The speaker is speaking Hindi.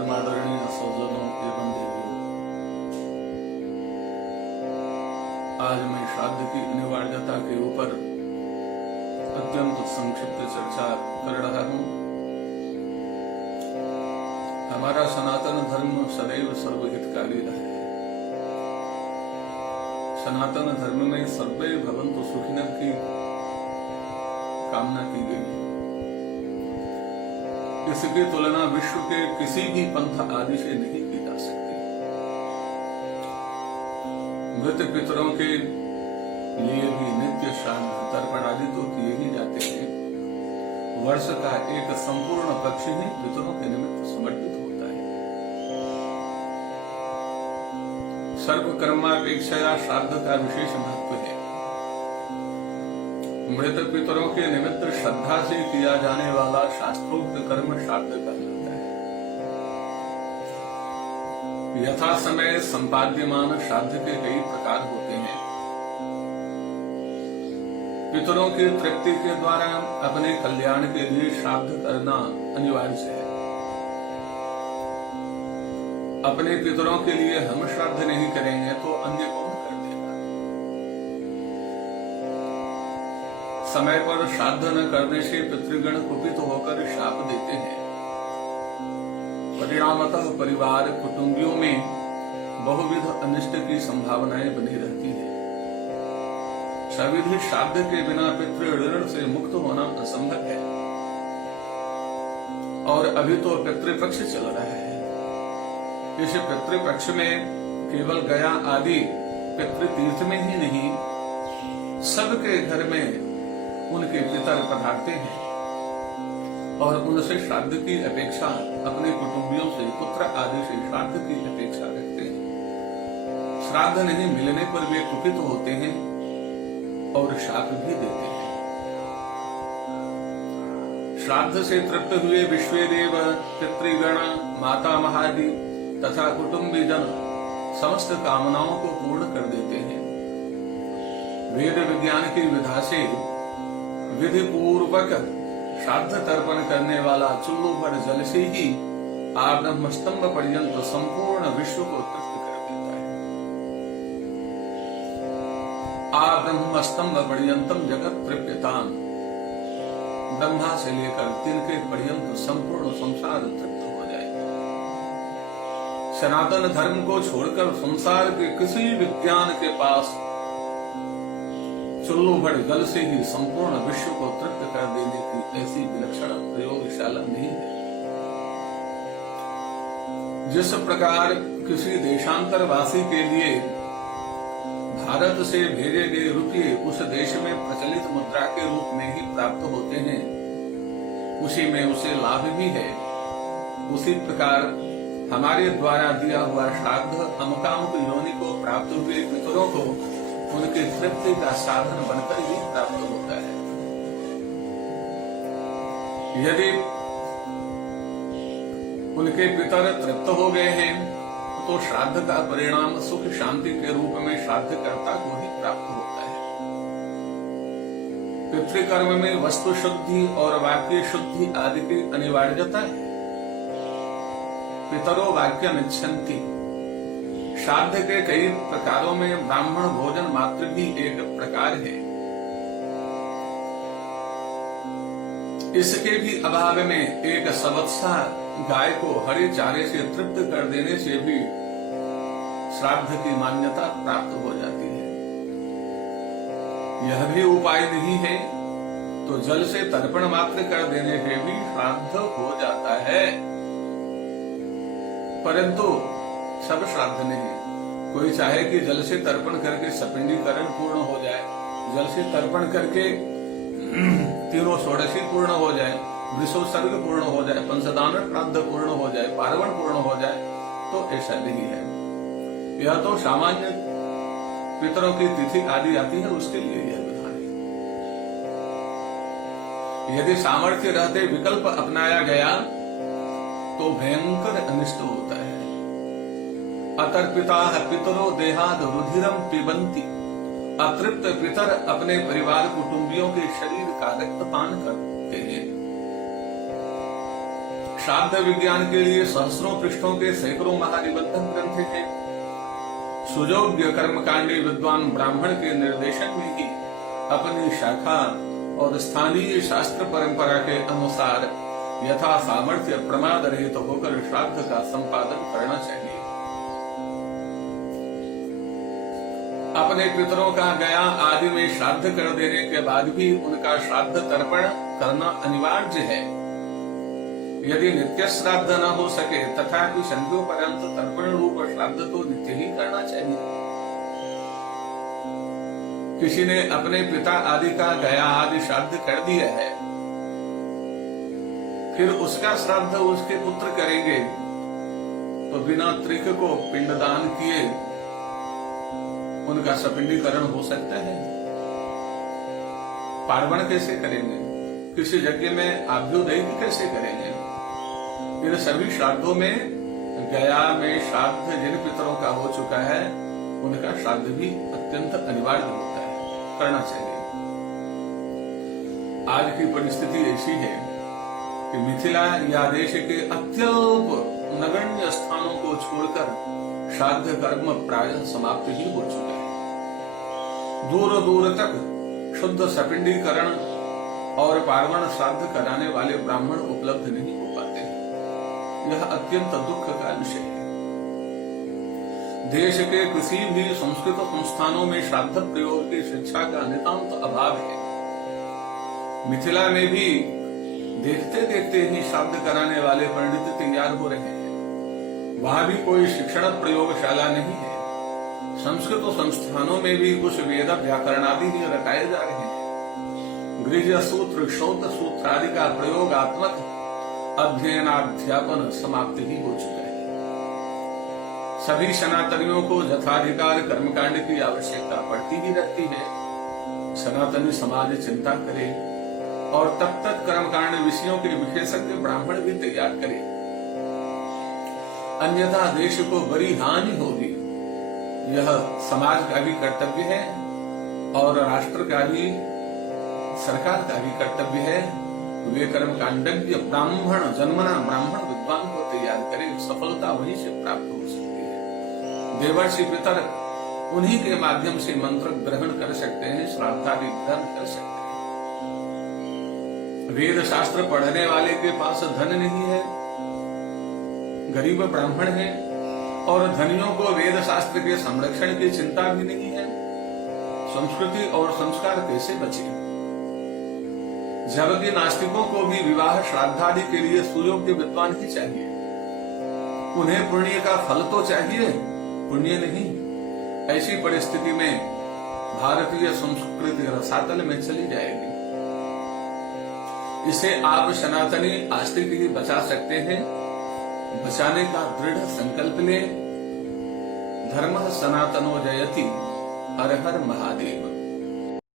परमादरणीय सज्जनों एवं देवियों, आज मैं श्राद्ध की अनिवार्यता के ऊपर अत्यंत संक्षिप्त चर्चा कर रहा हूं। हमारा सनातन धर्म सदैव सर्वहितकारी रहा है। सनातन धर्म में सर्वे भवन्तु सुखिनः की कामना की गई है। इसकी तुलना विश्व के किसी भी पंथ आदि से नहीं की जा सकती। मृत पितरों के लिए भी नित्य श्राद्ध तर्पण आदि तो किए ही जाते हैं। वर्ष का एक संपूर्ण पक्ष ही पितरों के निमित्त समर्पित होता है। सर्वकर्मापेक्षया श्राद्ध का विशेष महत्व है। मृत पितरों के निमित्त श्रद्धा से किया जाने वाला शास्त्रोक्त कर्म श्राद्ध कहलाता है। यथा समय संपाद्यमान श्राद्ध के कई प्रकार होते हैं। पितरों की तृप्ति के द्वारा अपने कल्याण के लिए श्राद्ध करना अनिवार्य है। अपने पितरों के लिए हम श्राद्ध नहीं करेंगे तो अन्य कौन कर देगा। समय पर श्राद्ध न करने से पितृगण कुपित होकर शाप देते हैं। परिणामतः परिवार कुटुंबियों में बहुविध अनिष्ट की संभावनाएं बनी रहती हैं। सविधि श्राद्ध के बिना पितृऋण से मुक्त होना असंभव है। और अभी तो पितृपक्ष चल रहा है। इस पितृपक्ष में केवल गया आदि पितृतीर्थ में ही नहीं, सबके घर में उनके पितर पधारते हैं और उनसे श्राद्ध की अपेक्षा, अपने कुटुंबियों से, पुत्र आदि से श्राद्ध की अपेक्षा रखते हैं। श्राद्ध नहीं मिलने पर वे कुपित होते हैं और शाप भी देते हैं। श्राद्ध से तृप्त हुए विश्वेदेव पितृगण, माता महादि तथा कुटुंबी जन समस्त कामनाओं को पूर्ण कर देते हैं। वेद विज्ञान की विधा से विधि पूर्वक श्राद्ध तर्पण करने वाला चुल्लू भर जल से ही आब्रह्मस्तंभ पर्यंत संपूर्ण विश्व को तृप्त कर देता है। आब्रह्मस्तंभ पर्यंतम जगत तृप्यताम, ब्रह्मा से लेकर तिनके पर्यंत संपूर्ण संसार तृप्त हो जाए। सनातन धर्म को छोड़कर संसार के किसी विज्ञान के पास चुल्लू भर जल से ही संपूर्ण विश्व को तृप्त कर देने की ऐसी विलक्षण प्रयोगशाला नहीं है। जिस प्रकार किसी देशांतरवासी के लिए भारत से भेजे गए रुपये उस देश में प्रचलित मुद्रा के रूप में ही प्राप्त होते हैं, उसी में उसे लाभ भी है। उसी प्रकार हमारे द्वारा दिया हुआ श्राद्ध अमुकामुक योनि को प्राप्त हुए पितरों को उनके तृप्ति का साधन बनकर ही प्राप्त होता है। यदि उनके पितर तृप्त हो गए हैं तो श्राद्ध का परिणाम सुख शांति के रूप में श्राद्धकर्ता को ही प्राप्त होता है। पितृकर्म में वस्तु शुद्धि और वाक्य शुद्धि आदि की अनिवार्यता है। पितरो वाक्यम इच्छन्ति। श्राद्ध के कई प्रकारों में ब्राह्मण भोजन मात्र भी एक प्रकार है। इसके भी अभाव में एक सवत्सा गाय को हरे चारे से तृप्त कर देने से भी श्राद्ध की मान्यता प्राप्त हो जाती है। यह भी उपाय नहीं है तो जल से तर्पण मात्र कर देने से भी श्राद्ध हो जाता है। परंतु सब श्राद्ध नहीं। कोई चाहे कि जल से तर्पण करके सपिंडीकरण पूर्ण हो जाए, जल से तर्पण करके तीनों षोडशी पूर्ण हो जाए, वृषोत्सर्ग पूर्ण हो जाए, पंचदान श्राद्ध पूर्ण हो जाए, पार्वण पूर्ण हो जाए, तो ऐसा नहीं है। यह तो सामान्य पितरों की तिथि आदि आती है, उसके लिए यह विधान है। यदि सामर्थ्य रहते विकल्प अपनाया गया तो भयंकर अनिष्ट होता है। अतर्पिता पितरो देहाद रुधिरम पिबंती। अतृप्त पितर अपने परिवार कुटुंबियों के शरीर का रक्तपान करते हैं। श्राद्ध विज्ञान के लिए सहस्रों पृष्ठों के सैकड़ों महानिबंधन ग्रंथ हैं। सुयोग्य कर्मकांडी विद्वान ब्राह्मण के निर्देशन में ही अपनी शाखा और स्थानीय शास्त्र परंपरा के अनुसार यथा सामर्थ्य प्रमाद रहित होकर श्राद्ध का संपादन करना चाहिए। अपने पितरों का गया आदि में श्राद्ध कर देने के बाद भी उनका श्राद्ध तर्पण करना अनिवार्य है। यदि नित्य श्राद्ध न हो सके तथापि संध्यों पर्यंत तर्पण रूप श्राद्ध तो नित्य ही करना चाहिए। किसी ने अपने पिता आदि का गया आदि श्राद्ध कर दिया है, फिर उसका श्राद्ध उसके पुत्र करेंगे तो बिना त्रिक को पिंडदान किए उनका सपिंडीकरण हो सकता है। पार्वण कैसे करेंगे, किसी यज्ञ में आभ्युदय कैसे करेंगे। इन सभी श्राद्धों में गया में श्राद्ध जिन पितरों का हो चुका है उनका श्राद्ध भी अत्यंत अनिवार्य होता है, करना चाहिए। आज की परिस्थिति ऐसी है कि मिथिला या देश के अत्यल्प नगण्य स्थानों को छोड़कर श्राद्ध कर्म प्राय समाप्त ही हो चुका है। दूर दूर तक शुद्ध सपिंडीकरण और पार्वण श्राद्ध कराने वाले ब्राह्मण उपलब्ध नहीं हो पाते। यह अत्यंत दुख का विषय है। देश के किसी भी संस्कृत संस्थानों में श्राद्ध प्रयोग की शिक्षा का नितांत अभाव है। मिथिला में भी देखते देखते ही श्राद्ध कराने वाले पंडित तैयार हो रहे हैं। वहां भी कोई शिक्षण प्रयोगशाला नहीं है। संस्कृत संस्थानों में भी कुछ वेद व्याकरणादि ही रटाए जा रहे हैं। गृह सूत्र, शौत सूत्र आदि का प्रयोगात्मक अध्ययनाध्यापन समाप्त ही हो चुका है। सभी सनातनियों को यथाधिकार कर्मकांड की आवश्यकता पड़ती ही रहती है। सनातनी समाज चिंता करे और तब तक कर्मकांड विषयों के विशेषज्ञ ब्राह्मण भी तैयार करे, अन्यथा देश को बड़ी हानि होगी। यह समाज का भी कर्तव्य है और राष्ट्र का भी, सरकार का भी कर्तव्य है। वे कर्मकांडज्ञ ब्राह्मण, जन्मना ब्राह्मण विद्वान को तैयार करे। सफलता वहीं से प्राप्त हो सकती है। देवर्षि पितर उन्हीं के माध्यम से मंत्र ग्रहण कर सकते हैं, श्राद्धादि ग्रहण कर सकते हैं। वेद शास्त्र पढ़ने वाले के पास धन नहीं है, गरीब ब्राह्मण है, और धनियों को वेद शास्त्र के संरक्षण की चिंता भी नहीं है। संस्कृति और संस्कार कैसे बचे? जबकि नास्तिकों को भी विवाह श्राद्धादि के लिए सुयोग्य विद्वान ही चाहिए। उन्हें पुण्य का फल तो चाहिए, पुण्य नहीं। ऐसी परिस्थिति में भारतीय संस्कृति रसातल में चली जाएगी। इसे आप सनातनी आस्तिक ही बचा सकते हैं। बचाने का दृढ़ संकल्प ले। धर्मः सनातनो जयति। हर हर महादेव।